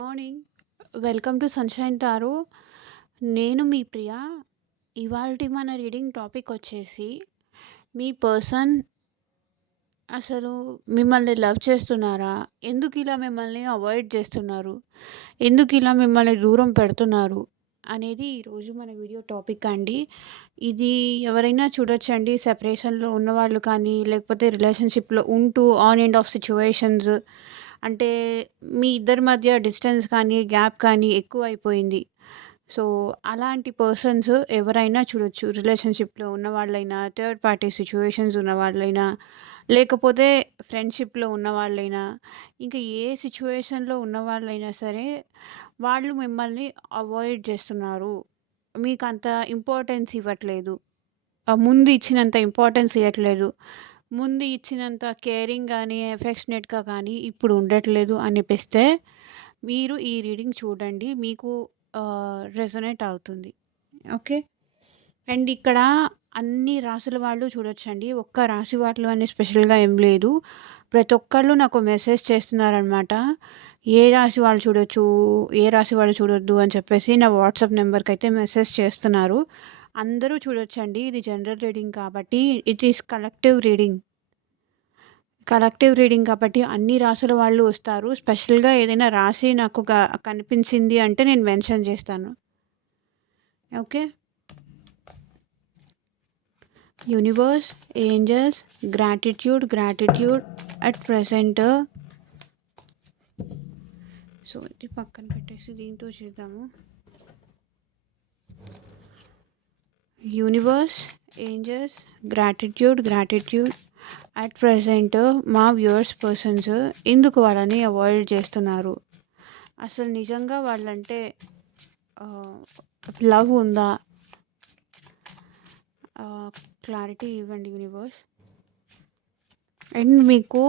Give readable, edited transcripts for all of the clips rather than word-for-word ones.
Morning. Welcome to sunshine tarot. నేను మీ ప్రియ. ఇవాల్టి మన రీడింగ్ టాపిక్ వచ్చేసి, మీ పర్సన్ అసలు మిమ్మల్ని లవ్ చేస్తున్నారా? ఎందుకిలా మిమ్మల్ని అవాయిడ్ చేస్తున్నారు? ఎందుకిలా మిమ్మల్ని దూరం పెడుతున్నారు? అనేది ఈరోజు మన వీడియో టాపిక్ అండి. ఇది ఎవరైనా చూడొచ్చండి. సెపరేషన్‌లో ఉన్నవాళ్ళు కానీ, లేకపోతే రిలేషన్‌షిప్‌లో ఉంటూ ఆన్ అండ్ ఆఫ్ సిట్యుయేషన్స్ అంటే మీ ఇద్దరి మధ్య డిస్టెన్స్ కానీ, గ్యాప్ కానీ ఎక్కువైపోయింది. సో, అలాంటి పర్సన్స్ ఎవరైనా చూడొచ్చు. రిలేషన్‌షిప్‌లో ఉన్నవాళ్ళైనా, థర్డ్ పార్టీ సిట్యుయేషన్స్ ఉన్నవాళ్ళైనా, లేకపోతే ఫ్రెండ్‌షిప్‌లో ఉన్నవాళ్ళైనా, ఇంకా ఏ సిట్యుయేషన్‌లో ఉన్నవాళ్ళైనా సరే, వాళ్ళు మిమ్మల్ని అవాయిడ్ చేస్తున్నారు. మీకంత ఇంపార్టెన్స్ ఇవ్వట్లేదు. ముందు ఇచ్చినంత ఇంపార్టెన్స్ ఇయ్యట్లేదు. ముందు ఇచ్చినంత కేరింగ్ గానీ, ఎఫెక్షనేట్‌గా కానీ ఇప్పుడు ఉండట్లేదు అనిపిస్తే, మీరు ఈ రీడింగ్ చూడండి. మీకు రెసొనేట్ అవుతుంది. ఓకే. అండ్ ఇక్కడ అన్ని రాసుల వాళ్ళు చూడొచ్చండి. ఒక్క రాశి వాళ్ళు అని స్పెషల్‌గా ఏం లేదు. ప్రతి ఒక్కళ్ళు నాకు మెసేజ్ చేస్తున్నారనమాట. ఏ రాశి వాళ్ళు చూడొచ్చు, ఏ రాశి వాళ్ళు చూడొద్దు అని చెప్పేసి నా వాట్సాప్ నంబర్‌కైతే మెసేజ్ చేస్తున్నారు. అందరూ చూడొచ్చండి. ఇది జనరల్ రీడింగ్ కాబట్టి it is collective reading. Collective reading కాబట్టి అన్ని రాసుల వాళ్ళు వస్తారు. స్పెషల్‌గా ఏదైనా రాశి నాకు కనిపించింది అంటే నేను మెన్షన్ చేస్తాను. Okay. Universe, angels, gratitude at present. So, ఇది పక్కన పెట్టేసి దీంతో చేద్దాము. Universe, angels, gratitude at present మా వ్యూవర్స్ పర్సన్స్ ఎందుకు వాళ్ళని అవాయిడ్ చేస్తున్నారు? అసలు నిజంగా వాళ్ళంటే లవ్ ఉందా? క్లారిటీ ఇవ్వండి యూనివర్స్. అండ్ మీకు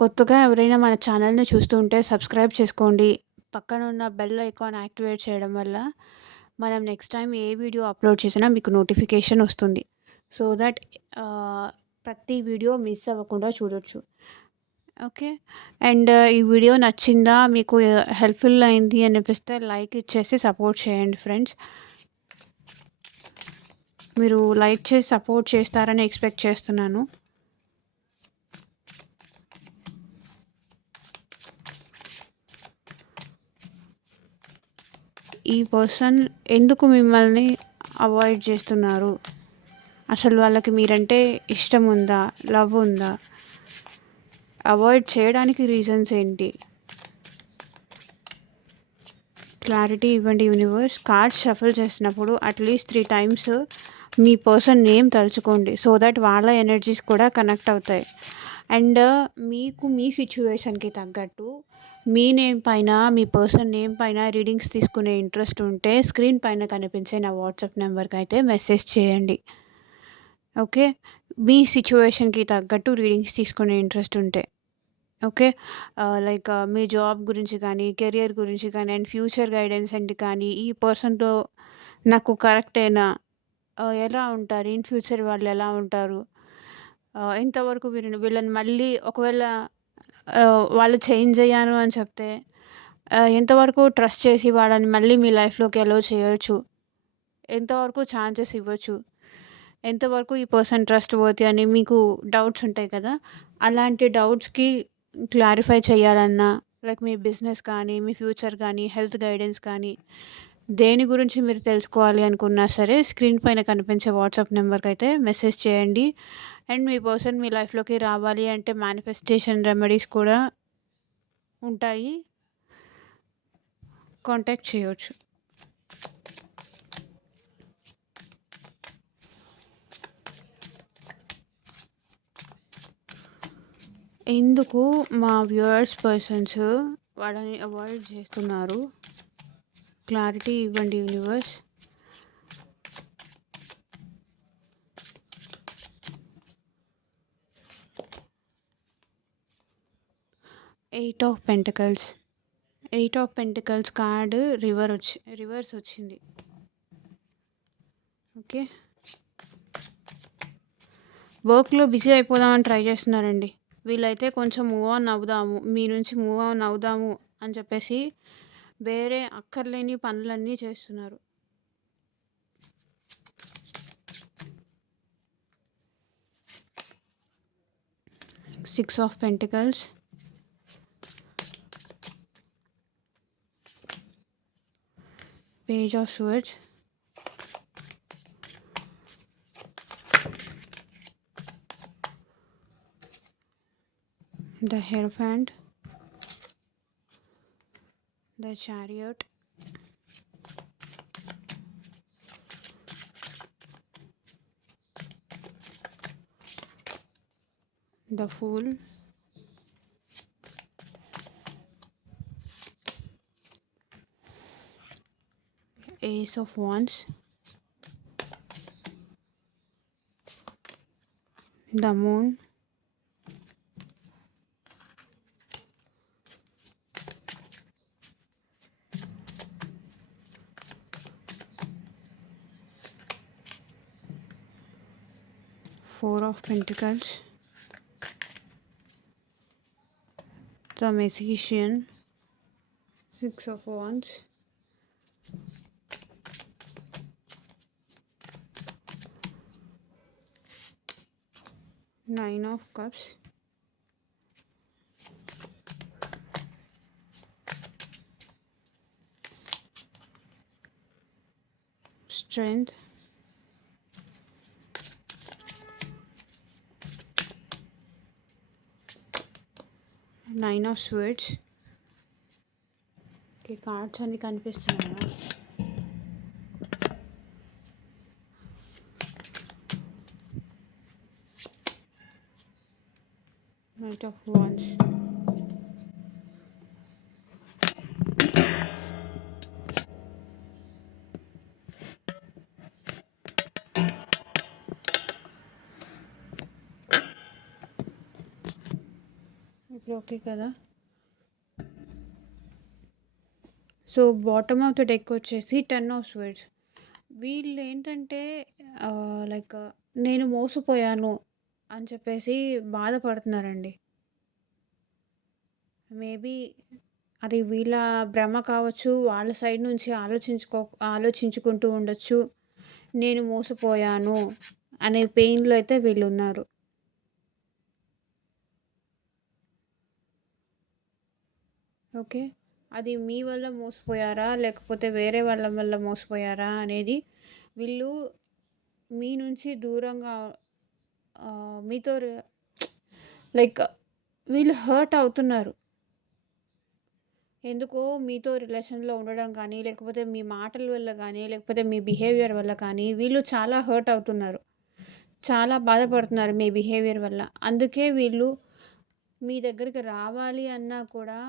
కొత్తగా ఎవరైనా మన ఛానల్ని చూస్తుంటే సబ్స్క్రైబ్ చేసుకోండి. పక్కన ఉన్న బెల్ ఐకాన్ యాక్టివేట్ చేయడం వల్ల మనం నెక్స్ట్ టైం ఏ వీడియో అప్లోడ్ చేసినా మీకు నోటిఫికేషన్ వస్తుంది. సో దట్ ప్రతి వీడియో మిస్ అవ్వకుండా చూడొచ్చు. ఓకే. అండ్ ఈ వీడియో నచ్చిందా, మీకు హెల్ప్ఫుల్ అయింది అనిపిస్తే లైక్ ఇచ్చేసి సపోర్ట్ చేయండి ఫ్రెండ్స్. మీరు లైక్ చేసి సపోర్ట్ చేస్తారని ఎక్స్పెక్ట్ చేస్తున్నాను. ఈ పర్సన్ ఎందుకు మిమ్మల్ని అవాయిడ్ చేస్తున్నారు? అసలు వాళ్ళకి మీరంటే ఇష్టం ఉందా? లవ్ ఉందా? అవాయిడ్ చేయడానికి రీజన్స్ ఏంటి? క్లారిటీ ఇవ్వండి యూనివర్స్. కార్డ్స్ షఫల్ చేసినప్పుడు అట్లీస్ట్ 3 టైమ్స్ మీ పర్సన్ నేమ్ తలుచుకోండి. సో దట్ వాళ్ళ ఎనర్జీస్ కూడా కనెక్ట్ అవుతాయి. అండ్ మీకు మీ సిచ్యువేషన్‌కి తగ్గట్టు మీ నేమ్ పైన, మీ పర్సన్ నేమ్ పైన రీడింగ్స్ తీసుకునే ఇంట్రెస్ట్ ఉంటే స్క్రీన్ పైన కనిపించే నా వాట్సాప్ నెంబర్‌కైతే మెసేజ్ చేయండి. ఓకే. మీ సిచ్యువేషన్‌కి తగ్గట్టు రీడింగ్స్ తీసుకునే ఇంట్రెస్ట్ ఉంటే. ఓకే. లైక్ మీ జాబ్ గురించి కానీ, కెరియర్ గురించి కానీ అండ్ ఫ్యూచర్ గైడెన్స్ అండ్ కానీ, ఈ పర్సన్‌తో నాకు కరెక్టేనా? ఎలా ఉంటారు? ఇన్ ఫ్యూచర్ వాళ్ళెలా ఉంటారు? ఎంతవరకు వీళ్ళని మళ్ళీ ఒకవేళ వాళ్ళు చేంజ్ అయ్యాను అని చెప్తే ఎంతవరకు ట్రస్ట్ చేసి వాళ్ళని మళ్ళీ మీ లైఫ్‌లోకి అలో చేయొచ్చు? ఎంతవరకు ఛాన్సెస్ ఇవ్వచ్చు? ఎంతవరకు ఈ పర్సన్ ట్రస్ట్ వర్తీ అని మీకు డౌట్స్ ఉంటాయి కదా! అలాంటి డౌట్స్‌కి క్లారిఫై చేయాలన్నా, లైక్ మీ బిజినెస్ కానీ, మీ ఫ్యూచర్ కానీ, హెల్త్ గైడెన్స్ కానీ, దేని గురించి మీరు తెలుసుకోవాలి అనుకున్నా సరే స్క్రీన్ పైన కనిపించే వాట్సాప్ నెంబర్‌కైతే మెసేజ్ చేయండి. అండ్ మీ పర్సన్ మీ లైఫ్‌లోకి రావాలి అంటే మేనిఫెస్టేషన్ రెమెడీస్ కూడా ఉంటాయి. కాంటాక్ట్ చేయొచ్చు. ఎందుకు మా వ్యూవర్స్ పర్సన్స్ వాళ్ళని అవాయిడ్ చేస్తున్నారు? క్లారిటీ ఇవ్వండి universe. Eight of pentacles card reverse వచ్చింది. ఓకే. వర్క్‌లో బిజీ అయిపోదామని ట్రై చేస్తున్నారండి. వీళ్ళైతే కొంచెం మూవ్ ఆన్ అవుదాము, మీ నుంచి మూవ్ ఆన్ అవుదాము అని చెప్పేసి వేరే అక్కర్లేని పనులన్నీ చేస్తున్నారు. Six of pentacles, page of swords, the Hierophant, the Chariot, the Fool, Ace of Wands, the Moon, Four of Pentacles, the Magician, Six of Wands, Nine of Cups, Strength, Nine of Swords. Okay, cards అన్ని కనిపిస్తున్నాయా? Knight of Wands, ఇప్పుడు okay కదా? So bottom of the deck వచ్చేసి 10 of swords. వీళ్ళు ఏంటంటే like నేను మోసపోయాను అని చెప్పేసి బాధపడుతున్నారండి. మేబీ అది వీళ్ళ భ్రమ కావచ్చు, వాళ్ళ సైడ్ నుంచి ఆలోచించుకుంటూ ఉండొచ్చు. నేను మోసపోయాను అనే పెయిన్‌లో అయితే వీళ్ళున్నారు. ఓకే. అది మీ వల్ల మోసపోయారా? లేకపోతే వేరే వాళ్ళ వల్ల మోసపోయారా? అనేది వీళ్ళు మీ నుంచి దూరంగా మీతో లైక్ వీళ్ళు హర్ట్ అవుతున్నారు. ఎందుకో మీతో రిలేషన్‌లో ఉండడం కానీ, లేకపోతే మీ మాటల వల్ల కానీ, లేకపోతే మీ బిహేవియర్ వల్ల కానీ వీళ్ళు చాలా హర్ట్ అవుతున్నారు. చాలా బాధపడుతున్నారు మీ బిహేవియర్ వల్ల. అందుకే వీళ్ళు మీ దగ్గరికి రావాలి అన్నా కూడా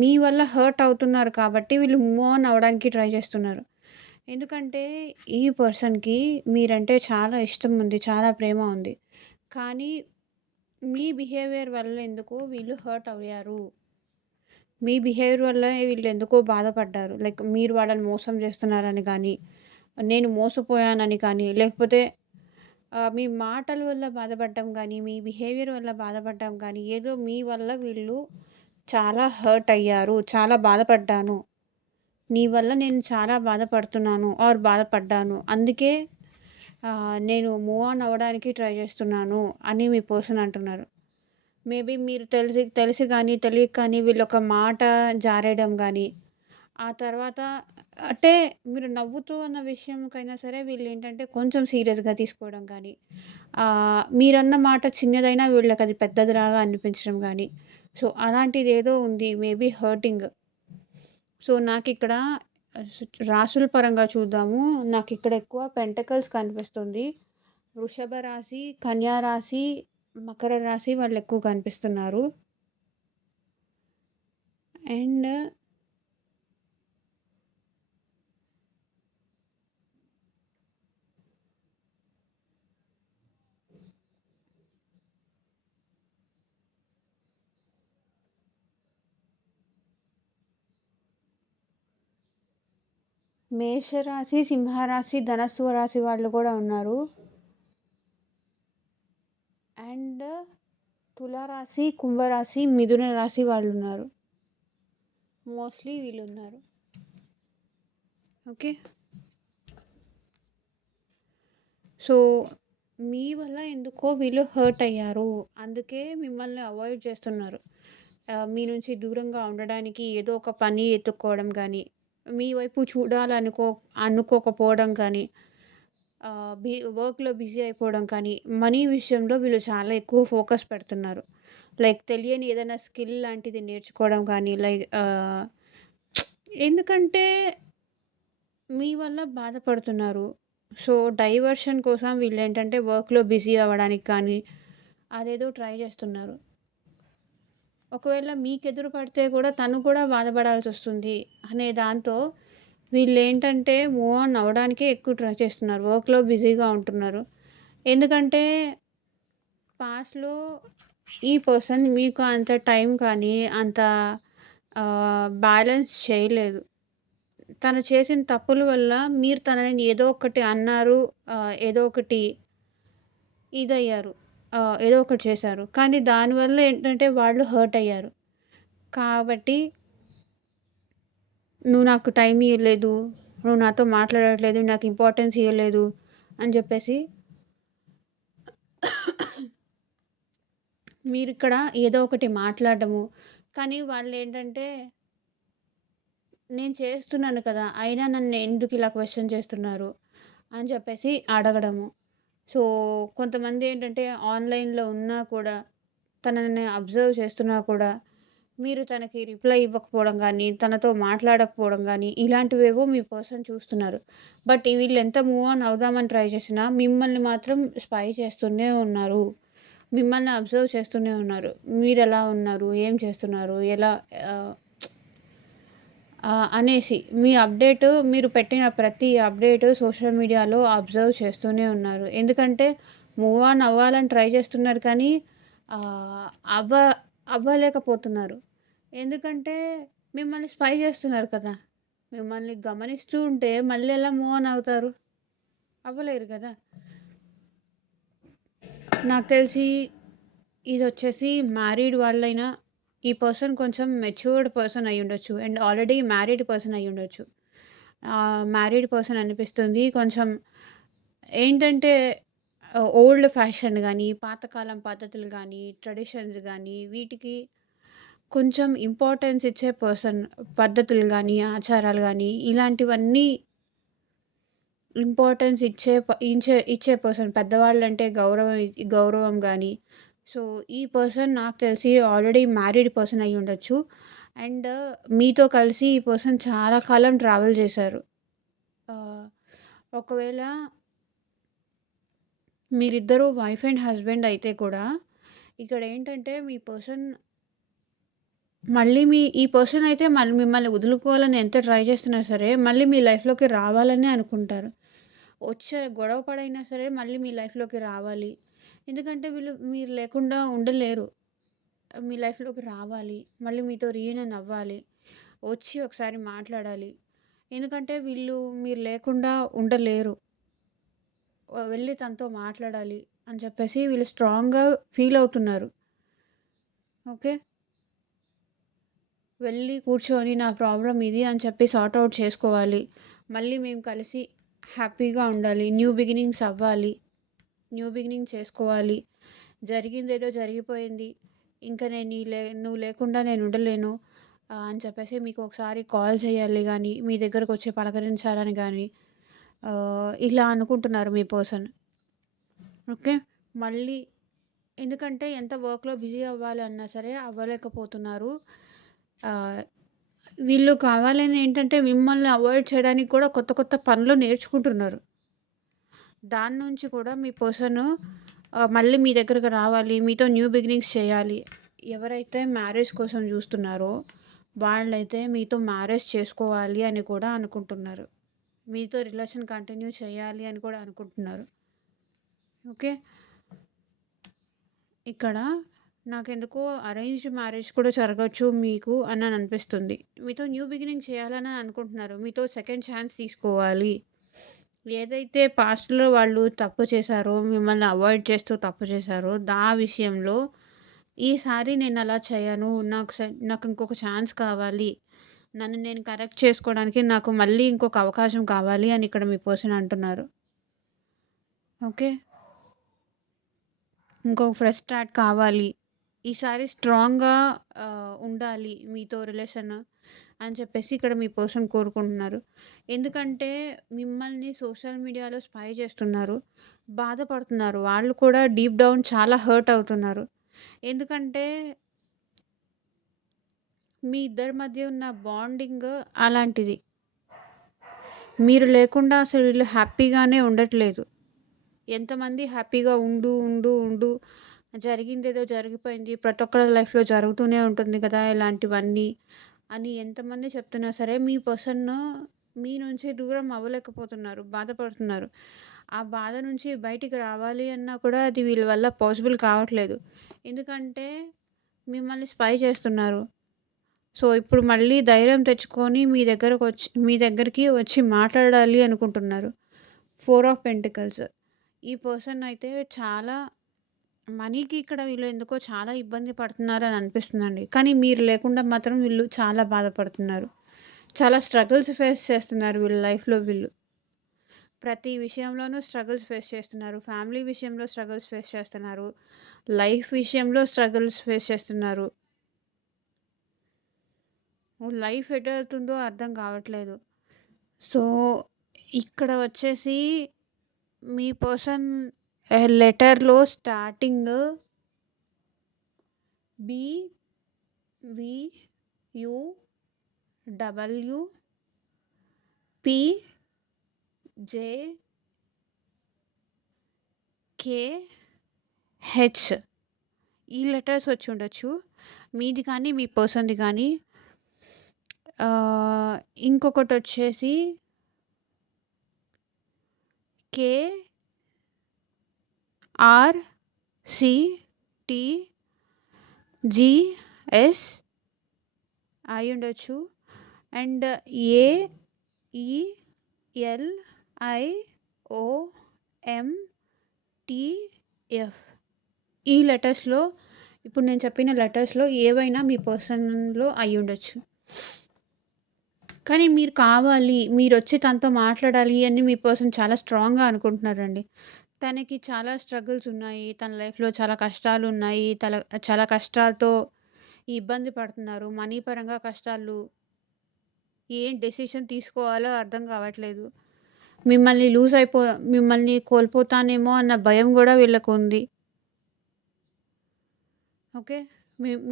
మీ వల్ల హర్ట్ అవుతున్నారు కాబట్టి వీళ్ళు మూవ్ ఆన్ అవ్వడానికి ట్రై చేస్తున్నారు. ఎందుకంటే ఈ పర్సన్‌కి మీరంటే చాలా ఇష్టం ఉంది. చాలా ప్రేమ ఉంది. కానీ మీ బిహేవియర్ వల్ల ఎందుకో వీళ్ళు హర్ట్ అయ్యారు. మీ బిహేవియర్ వల్ల వీళ్ళు ఎందుకో బాధపడ్డారు. లైక్ మీరు వాళ్ళని మోసం చేస్తున్నారని కానీ, నేను మోసపోయానని కానీ, లేకపోతే మీ మాటల వల్ల బాధపడడం కానీ, మీ బిహేవియర్ వల్ల బాధపడడం కానీ, ఏదో మీ వల్ల వీళ్ళు చాలా హర్ట్ అయ్యారు. చాలా బాధపడ్డాను. నీ వల్ల నేను చాలా బాధపడుతున్నాను ఆర్ బాధపడ్డాను. అందుకే నేను మూవ్ ఆన్ అవ్వడానికి ట్రై చేస్తున్నాను అని మీ పర్సన్ అంటున్నారు. మేబీ మీరు తెలిసి కానీ, తెలియక కానీ వీళ్ళొక మాట జారేయడం గానీ, ఆ తర్వాత అంటే మీరు నవ్వుతూ అన్న విషయంకైనా సరే వీళ్ళేంటంటే కొంచెం సీరియస్‌గా తీసుకోవడం కానీ, మీరన్న మాట చిన్నదైనా వీళ్ళకది పెద్దదిలాగా అనిపించడం గానీ, సో అలాంటిదేదో ఉంది. Maybe hurting. సో నాకిక్కడ రాశుల పరంగా చూద్దాము. నాకిక్కడ ఎక్కువ పెంటకల్స్ కనిపిస్తుంది. వృషభ రాశి, కన్యా రాశి, మకర రాశి వాళ్ళు ఎక్కువ కనిపిస్తున్నారు. అండ్ మేషరాశి, సింహరాశి, ధనస్సు రాశి వాళ్ళు కూడా ఉన్నారు. అండ్ తులారాశి, కుంభరాశి, మిథున రాశి వాళ్ళు ఉన్నారు. మోస్ట్‌లీ వీళ్ళున్నారు. ఓకే. సో, మీ వల్ల ఎందుకో వీళ్ళు హర్ట్ అయ్యారు. అందుకే మిమ్మల్ని అవాయిడ్ చేస్తున్నారు. మీ నుంచి దూరంగా ఉండడానికి ఏదో ఒక పని ఎతుక్కోవడం గానీ, మీ వైపు అనుకోకపోవడం కానీ, వర్క్‌లో బిజీ అయిపోవడం కానీ, మనీ విషయంలో వీళ్ళు చాలా ఎక్కువ ఫోకస్ పెడుతున్నారు. లైక్ తెలియని ఏదైనా స్కిల్ లాంటిది నేర్చుకోవడం కానీ, ఎందుకంటే మీ వల్ల బాధపడుతున్నారు. సో, డైవర్షన్ కోసం వీళ్ళేంటంటే వర్క్‌లో బిజీ అవ్వడానికి కానీ, అదేదో ట్రై చేస్తున్నారు. ఒకవేళ మీకెదురు పడితే కూడా తను కూడా బాధపడాల్సొస్తుంది అనే దాంతో వీళ్ళేంటంటే మూవ్ ఆన్ అవ్వడానికే ఎక్కువ ట్రై చేస్తున్నారు. వర్క్‌లో బిజీగా ఉంటున్నారు. ఎందుకంటే పాస్ట్‌లో ఈ పర్సన్ మీకు అంత టైం కానీ, అంత బ్యాలెన్స్ చేయలేదు. తను చేసిన తప్పుల వల్ల మీరు తనని ఏదో ఒకటి అన్నారు. ఏదో ఒకటి ఇదయ్యారు. ఏదో ఒకటి చేశారు. కానీ దానివల్ల ఏంటంటే వాళ్ళు హర్ట్ అయ్యారు. కాబట్టి "నువ్వు నాకు టైం ఇయ్యలేదు. నువ్వు నాతో మాట్లాడట్లేదు. నాకు ఇంపార్టెన్స్ ఇయ్యలేదు" అని చెప్పేసి మీరిక్కడ ఏదో ఒకటి మాట్లాడడము. కానీ వాళ్ళేంటంటే నేను చేస్తున్నాను కదా! అయినా నన్ను ఎందుకు ఇలా క్వెషన్ చేస్తున్నారు అని చెప్పేసి అడగడము. సో, కొంతమందేంటంటే ఆన్‌లైన్‌లో ఉన్నా కూడా తనని అబ్జర్వ్ చేస్తున్నా కూడా మీరు తనకి రిప్లై ఇవ్వకపోవడం గానీ, తనతో మాట్లాడకపోవడం గానీ, ఇలాంటివేవో మీ పర్సన్ చూస్తున్నారు. బట్ వీళ్ళెంత మూవ్ ఆన్ అవుదామని ట్రై చేసినా మిమ్మల్ని మాత్రం స్పై చేస్తూనే ఉన్నారు. మిమ్మల్ని అబ్జర్వ్ చేస్తూనే ఉన్నారు. మీరెలా ఉన్నారు? ఏం చేస్తున్నారు? ఎలా ఆహ్ అనేసి మీ మీరు పెట్టిన ప్రతి అప్డేటు సోషల్ మీడియాలో అబ్జర్వ్ చేస్తూనే ఉన్నారు. ఎందుకంటే మూవ్ ఆన్ అవ్వాలని ట్రై చేస్తున్నారు కానీ ఆహ్, అవ్వ అవ్వలేకపోతున్నారు. ఎందుకంటే మిమ్మల్ని స్పై చేస్తున్నారు కదా! మిమ్మల్ని గమనిస్తూ ఉంటే మళ్ళీ ఎలా మూవ్ ఆన్ అవుతారు? అవ్వలేరు కదా! నాకు తెలిసి ఇదొచ్చేసి మ్యారీడ్ వాళ్ళైనా ఈ పర్సన్ కొంచెం మెచ్యూర్డ్ పర్సన్ అయ్యుండొచ్చు. అండ్ ఆల్రెడీ మ్యారీడ్ పర్సన్ అయ్యుండొచ్చు. మ్యారీడ్ పర్సన్ అనిపిస్తుంది. కొంచెం ఏంటంటే ఓల్డ్ ఫ్యాషన్ గానీ, పాతకాలం పద్ధతులు గానీ, ట్రెడిషన్స్ గానీ, వీటికి కొంచెం ఇంపార్టెన్స్ ఇచ్చే పర్సన్. పద్ధతులు గానీ, ఆచారాలు గానీ, ఇలాంటివన్నీ ఇంపార్టెన్స్ ఇచ్చే పర్సన్. పెద్దవాళ్ళంటే గౌరవం గానీ, సో, ఈ పర్సన్ నాకు తెలిసి ఆల్రెడీ మ్యారీడ్ పర్సన్ అయ్యుండొచ్చు. అండ్ మీతో కలిసి ఈ పర్సన్ చాలా కాలం ట్రావెల్ చేశారు. ఆహ్, ఒకవేళ మీరిద్దరూ వైఫ్ అండ్ హస్బెండ్ అయితే కూడా, ఇక్కడేంటంటే మీ పర్సన్ ఈ పర్సన్ అయితే మళ్ళీ మిమ్మల్ని వదులుకోవాలని ఎంత ట్రై చేస్తున్నా సరే, మళ్ళీ మీ లైఫ్‌లోకి రావాలనే అనుకుంటారు. గొడవ పడైనా సరే మళ్ళీ మీ లైఫ్‌లోకి రావాలి. ఎందుకంటే మీరు లేకుండా ఉండలేరు. మీ లైఫ్‌లోకి రావాలి. మళ్ళీ మీతో రీయూనియన్ అవ్వాలి. వచ్చి ఒకసారి మాట్లాడాలి. ఎందుకంటే మీరు లేకుండా ఉండలేరు. వెళ్లి తనతో మాట్లాడాలి అని చెప్పేసి వీళ్ళు స్ట్రాంగ్‌గా ఫీల్ అవుతున్నారు. ఓకే. వెళ్ళి కూర్చొని నా ప్రాబ్లమ్ ఇది అని చెప్పి సార్ట్ ఔట్ చేసుకోవాలి. మళ్ళీ మేము కలిసి హ్యాపీగా ఉండాలి. న్యూ బిగినింగ్స్ అవ్వాలి. న్యూ బిగినింగ్ చేసుకోవాలి. జరిగిందేదో జరిగిపోయింది. ఇంక నేను నువ్వు లేకుండా నేను ఉండలేను అని చెప్పేసి మీకు ఒకసారి కాల్ చేయాలి గానీ, మీ దగ్గరకొచ్చి పలకరించాలని గానీ, ఇలా అనుకుంటున్నారు మీ పర్సన్. ఓకే. మళ్ళీ ఎందుకంటే ఎంత వర్క్‌లో బిజీ అవ్వాలి అన్నా సరే అవ్వలేకపోతున్నారు. ఆహ్, వీళ్ళు కావాలని ఏంటంటే మిమ్మల్ని అవాయిడ్ చేయడానికి కూడా కొత్త కొత్త పనులు నేర్చుకుంటున్నారు. దాని నుంచి కూడా మీ పర్సను మళ్ళీ మీ దగ్గరకు రావాలి. మీతో న్యూ బిగినింగ్స్ చేయాలి. ఎవరైతే మ్యారేజ్ కోసం జూస్తున్నారో వాళ్ళైతే మీతో మ్యారేజ్ చేసుకోవాలి అని కూడా అనుకుంటున్నారు. మీతో రిలేషన్ కంటిన్యూ చేయాలి అని కూడా అనుకుంటున్నారు. ఓకే. ఇక్కడ నాకెందుకో అరేంజ్డ్ మ్యారేజ్ కూడా జరగొచ్చు మీకు అని అనిపిస్తుంది. మీతో న్యూ బిగినింగ్ చేయాలని అనుకుంటున్నారు. మీతో సెకండ్ ఛాన్స్ తీసుకోవాలి. ఏదైతే పాస్ట్‌లో వాళ్ళు తప్పు చేశారో, మిమ్మల్ని అవాయిడ్ చేస్తూ తప్పు చేశారో, విషయంలో ఈసారి నేనలా చేయను. నాకు ఇంకొక ఛాన్స్ కావాలి నన్ను నేను కరెక్ట్ చేసుకోవడానికి నాకు మళ్ళీ ఇంకొక అవకాశం కావాలి అని ఇక్కడ మీ పర్సన్ అంటున్నారు. ఓకే. ఇంకొక ఫ్రెష్ స్టార్ట్ కావాలి. ఈసారి స్ట్రాంగ్‌గా ఉండాలి మీతో రిలేషన్ అని చెప్పేసి ఇక్కడ మీ పర్సన్ కోరుకుంటున్నారు. ఎందుకంటే మిమ్మల్ని సోషల్ మీడియాలో స్పై చేస్తున్నారు. బాధపడుతున్నారు. వాళ్ళు కూడా డీప్ డౌన్ చాలా హర్ట్ అవుతున్నారు. ఎందుకంటే మీ ఇద్దరి మధ్య ఉన్న బాండింగ్ అలాంటిది. మీరు లేకుండా అసలు వీళ్ళు హ్యాపీగానే ఉండట్లేదు. ఎంతమంది హ్యాపీగా ఉండు జరిగిందేదో జరిగిపోయింది. ప్రతి ఒక్కరి లైఫ్‌లో జరుగుతూనే ఉంటుంది కదా! ఇలాంటివన్నీ అని ఎంతమంది చెప్తున్నా సరే మీ పర్సన్ మీ నుంచి దూరం అవ్వలేకపోతున్నారు. బాధపడుతున్నారు. ఆ బాధ నుంచి బయటికి రావాలి అన్నా కూడా అది వీళ్ళ వల్ల పాసిబుల్ కావట్లేదు. ఎందుకంటే మిమ్మల్ని స్పై చేస్తున్నారు. సో, ఇప్పుడు మళ్ళీ ధైర్యం తెచ్చుకొని మీ దగ్గరికి వచ్చి మాట్లాడాలి అనుకుంటున్నారు. 4 ఆఫ్ పెంటికల్స్. ఈ పర్సన్ అయితే చాలా మనీకి ఇక్కడ వీళ్ళు ఎందుకో చాలా ఇబ్బంది పడుతున్నారని అనిపిస్తుందండి. కానీ మీరు లేకుండా మాత్రం వీళ్ళు చాలా బాధపడుతున్నారు. చాలా స్ట్రగుల్స్ ఫేస్ చేస్తున్నారు వీళ్ళ లైఫ్‌లో వీళ్ళు. ప్రతి విషయంలోనూ స్ట్రగుల్స్ ఫేస్ చేస్తున్నారు. ఫ్యామిలీ విషయంలో స్ట్రగుల్స్ ఫేస్ చేస్తున్నారు. లైఫ్ విషయంలో స్ట్రగుల్స్ ఫేస్ చేస్తున్నారు. లైఫ్ ఎటెళ్తుందో అర్థం కావట్లేదు. సో, ఇక్కడ వచ్చేసి మీ పర్సన్ లెటర్‌లో starting B, V, U, W, P, J, K, H ఈ లెటర్స్ వచ్చి ఉండొచ్చు. మీది కానీ, మీ పర్సన్‌ది కానీ. ఇంకొకటొచ్చేసి K, R, C, T, G, S అయ్యుండొచ్చు. And A, E, L, I, O, M, T, F ఈ లెటర్స్‌లో ఇప్పుడు నేను చెప్పిన లెటర్స్‌లో ఏవైనా మీ పర్సన్‌లో అయ్యుండొచ్చు. కానీ మీరు కావాలి, మీరొచ్చి తనతో మాట్లాడాలి అని మీ పర్సన్ చాలా స్ట్రాంగ్‌గా అనుకుంటున్నారండి. తనకి చాలా స్ట్రగుల్స్ ఉన్నాయి. తన లైఫ్‌లో చాలా కష్టాలున్నాయి. చాలా కష్టాలతో ఇబ్బంది పడుతున్నారు. మనీ పరంగా కష్టాలు. ఏం డెసిషన్ తీసుకోవాలో అర్థం కావట్లేదు. మిమ్మల్ని లూజ్ అయిపో మిమ్మల్ని కోల్పోతానేమో అన్న భయం గూడా వీళ్ళకుంది. ఓకే.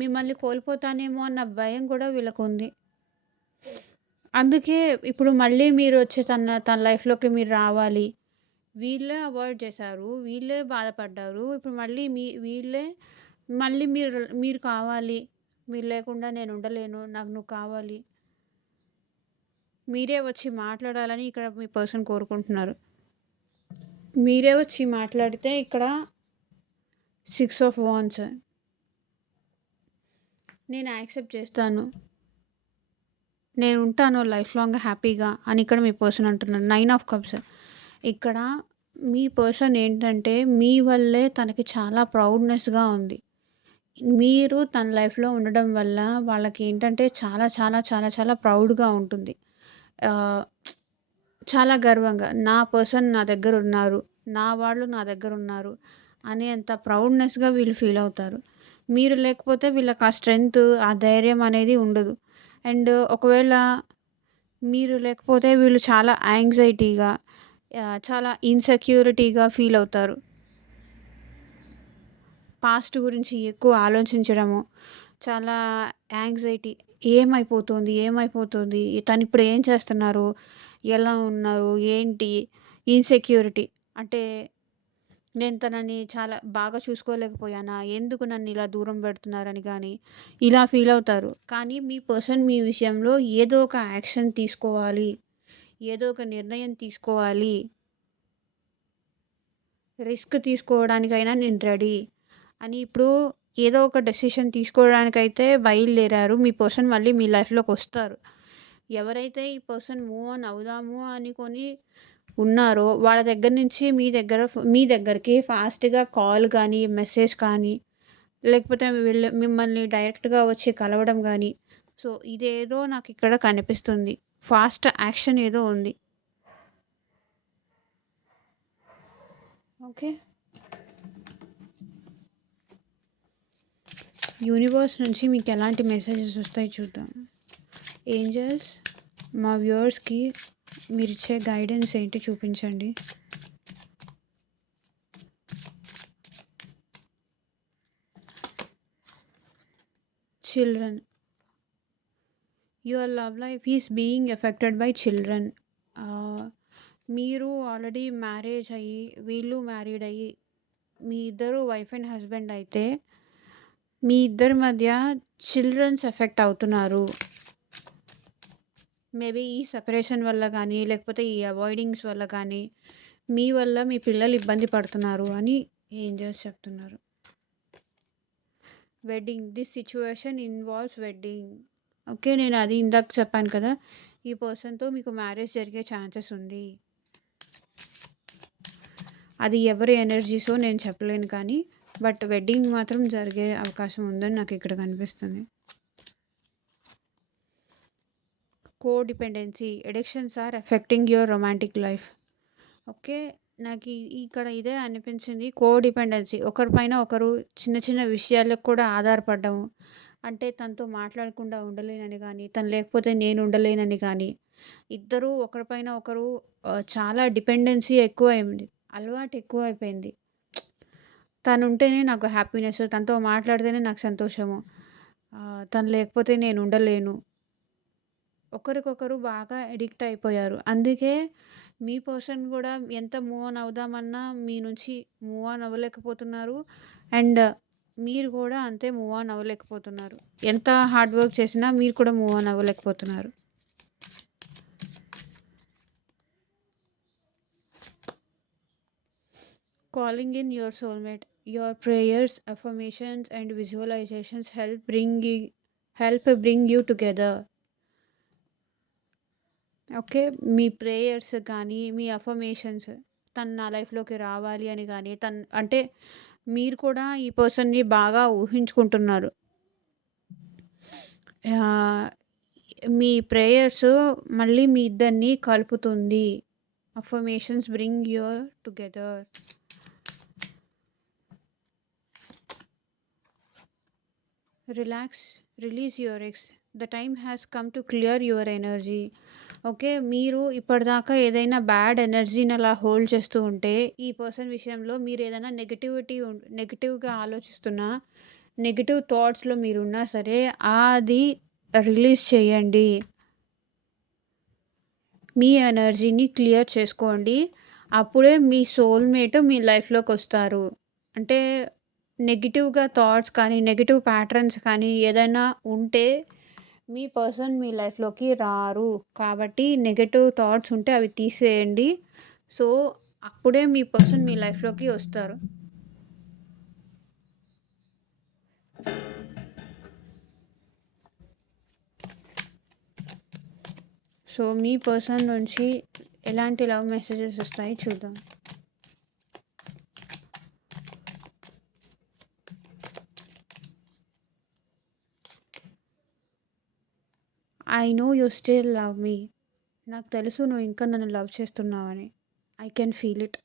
మిమ్మల్ని కోల్పోతానేమో అన్న భయం కూడా వీళ్ళకుంది. అందుకే ఇప్పుడు మళ్ళీ మీరొచ్చి తన లైఫ్‌లోకి మీరు రావాలి. వీళ్ళే అవాయిడ్ చేశారు. వీళ్ళే బాధపడ్డారు. ఇప్పుడు మళ్ళీ మళ్ళీ మీరు కావాలి. మీరు లేకుండా నేను ఉండలేను. నాకు నువ్వు కావాలి. మీరే వచ్చి మాట్లాడాలని ఇక్కడ మీ పర్సన్ కోరుకుంటున్నారు. మీరే వచ్చి మాట్లాడితే ఇక్కడ 6 ఆఫ్ వాండ్స్ నేను యాక్సెప్ట్ చేస్తాను. నేను ఉంటాను లైఫ్ లాంగ్ హ్యాపీగా అని ఇక్కడ మీ పర్సన్ అంటున్నారు. 9 ఆఫ్ కప్స్ ఇక్కడ మీ పర్సన్ ఏంటంటే మీ వల్లే తనకి చాలా ప్రౌడ్‌నెస్‌గా ఉంది. మీరు తన లైఫ్‌లో ఉండడం వల్ల వాళ్ళకేంటంటే చాలా చాలా చాలా చాలా ప్రౌడ్‌గా ఉంటుంది. ఆహ్, చాలా గర్వంగా నా పర్సన్ నా దగ్గరున్నారు. నా వాళ్ళు నా దగ్గరున్నారు అనేంత ప్రౌడ్‌నెస్‌గా వీళ్ళు ఫీల్ అవుతారు. మీరు లేకపోతే వీళ్ళకి ఆ స్ట్రెంత్, ఆ ధైర్యం అనేది ఉండదు. అండ్ ఒకవేళ మీరు లేకపోతే వీళ్ళు చాలా యాంగ్జైటీగా చాలా ఇన్‌సెక్యూరిటీగా ఫీల్ అవుతారు. పాస్ట్ గురించి ఎక్కువ ఆలోచించడము, చాలా యాంగ్జైటీ ఏమైపోతుంది? తనిప్పుడు ఏం చేస్తున్నారు? ఎలా ఉన్నారు? ఏంటి? ఇన్‌సెక్యూరిటీ అంటే నేను తనని చాలా బాగా చూసుకోలేకపోయానా? ఎందుకు నన్నిలా దూరం పెడుతున్నారని గానీ, ఇలా ఫీల్ అవుతారు. కానీ మీ పర్సన్ మీ విషయంలో ఏదో ఒక యాక్షన్ తీసుకోవాలి. ఏదో ఒక నిర్ణయం తీసుకోవాలి. రిస్క్ తీసుకోవడానికైనా నేను రెడీ అని ఇప్పుడు ఏదో ఒక డెసిషన్ తీసుకోవడానికైతే బయలుదేరారు. మీ పర్సన్ మళ్ళీ మీ లైఫ్‌లోకొస్తారు. ఎవరైతే ఈ పర్సన్ మూవ్ ఆన్ అవుదాము అనుకోని ఉన్నారో వాళ్ళ దగ్గర నుంచి మీ దగ్గరికి ఫాస్ట్‌గా కాల్ గానీ, మెసేజ్ కానీ, లేకపోతే మిమ్మల్ని డైరెక్ట్‌గా వచ్చి కలవడం గానీ, సో, ఇదేదో నాకిక్కడ కనిపిస్తుంది. ఫాస్ట్ యాక్షన్ ఏదో ఉంది. ఓకే. యూనివర్స్ నుంచి మీకెలాంటి మెసేజెస్ ఒస్తాయి చూద్దాం. ఏంజెల్స్, మా వ్యూవర్స్‌కి మీరిచ్చే గైడెన్స్ ఏంటి చూపించండి. Children. Your love life is being affected by children. మీరు ఆల్రెడీ మ్యారేజ్ అయ్యి, వీళ్ళు మ్యారీడ్ అయ్యి, మీ ఇద్దరు వైఫ్ అండ్ హస్బెండ్ అయితే, మీ ఇద్దరి మధ్య చిల్డ్రన్స్ ఎఫెక్ట్ అవుతున్నారు. మేబీ ఈ సెపరేషన్ వల్ల గానీ, లేకపోతే ఈ అవాయిడింగ్స్ వల్ల గానీ, మీ వల్ల మీ పిల్లలు ఇబ్బంది పడుతున్నారు అని ఏంజెల్స్ చెప్తున్నారు. Wedding. This situation involves wedding. Okay. నేను అది ఇందాక చెప్పాను కదా! ఈ పర్సన్‌తో మీకు మ్యారేజ్ జరిగే ఛాన్సెస్ ఉంది. అది ఎవరి ఎనర్జీసో నేను చెప్పలేను కానీ, బట్ వెడ్డింగ్ మాత్రం జరిగే అవకాశం ఉందని నాకిక్కడ కనిపిస్తుంది. Codependency. Addictions are affecting your romantic life. Okay. నాకీ ఇక్కడ ఇదే అనిపించింది. కోడిపెండెన్సీ. ఒకరిపైన ఒకరు చిన్న చిన్న విషయాలకు కూడా ఆధారపడ్డం. అంటే తనతో మాట్లాడకుండా ఉండలేనని గానీ, తను లేకపోతే నేను ఉండలేనని గానీ, ఇద్దరూ ఒకరిపైన ఒకరు చాలా డిపెండెన్సీ ఎక్కువయింది. అలవాటు ఎక్కువైపోయింది. తనుంటేనే నాకు హ్యాపీనెస్. తనతో మాట్లాడితేనే నాకు సంతోషము. తను లేకపోతే నేను ఉండలేను. ఒకరికొకరు బాగా అడిక్ట్ అయిపోయారు. అందుకే మీ పర్సన్ గూడా ఎంత మూవ్ ఆన్ అవుదామన్నా మీ నుంచి మూవ్ ఆన్ అవ్వలేకపోతున్నారు. అండ్ మీరు కూడా అంతే మూవ్ ఆన్ అవ్వలేకపోతున్నారు. ఎంత హార్డ్ వర్క్ చేసినా మీరు కూడా మూవ్ ఆన్ అవ్వలేకపోతున్నారు. Calling in your soulmate. Your prayers, affirmations and visualizations help bring you together. Okay. మీ ప్రేయర్స్ కానీ, మీ అఫర్మేషన్స్ తను నా లైఫ్‌లోకి రావాలి అని గానీ, అంటే మీరు కూడా ఈ పర్సన్‌ని బాగా ఊహించుకుంటున్నారు. ఆహ్, మీ ప్రేయర్స్ మళ్ళీ మీ ఇద్దరిని కలుపుతుంది. Affirmations bring your together. Relax, release your ex. The time has come to clear your energy. Okay. మీరు ఇప్పటిదాకా ఏదైనా బ్యాడ్ ఎనర్జీని అలా హోల్డ్ చేస్తూ ఉంటే, ఈ పర్సన్ విషయంలో మీరు ఏదైనా నెగెటివ్‌గా ఆలోచిస్తున్నా, నెగెటివ్ థాట్స్‌లో మీరున్నా సరే, అది రిలీజ్ చేయండి. మీ ఎనర్జీని క్లియర్ చేసుకోండి. అప్పుడే మీ సోల్‌మేట్ మీ లైఫ్‌లోకొస్తారు. అంటే నెగెటివ్‌గా థాట్స్ కానీ, నెగెటివ్ ప్యాటర్న్స్ కానీ ఏదైనా ఉంటే మీ పర్సన్ మీ లైఫ్‌లోకి రారు. కాబట్టి నెగెటివ్ థాట్స్ ఉంటే అవి తీసేయండి. సో, అప్పుడే మీ పర్సన్ మీ లైఫ్‌లోకి వస్తారు. సో, మీ పర్సన్ నుంచి ఎలాంటి లవ్ మెసేజెస్ వస్తాయి చూద్దాం. I know you still love me. నాకు తెలుసు నువ్వు ఇంకా నన్ను లవ్ చేస్తున్నావని. I can feel it.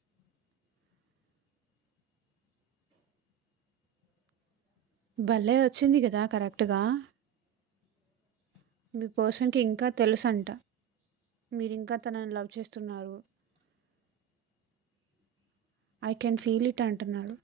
భలే వచ్చింది కదా కరెక్ట్‌గా. మీ పర్సన్‌కి ఇంకా తెలుసంట. మీరింకా తనని లవ్ చేస్తున్నారు. ఐ కెన్ ఫీల్ ఇట్ అంటున్నాడు.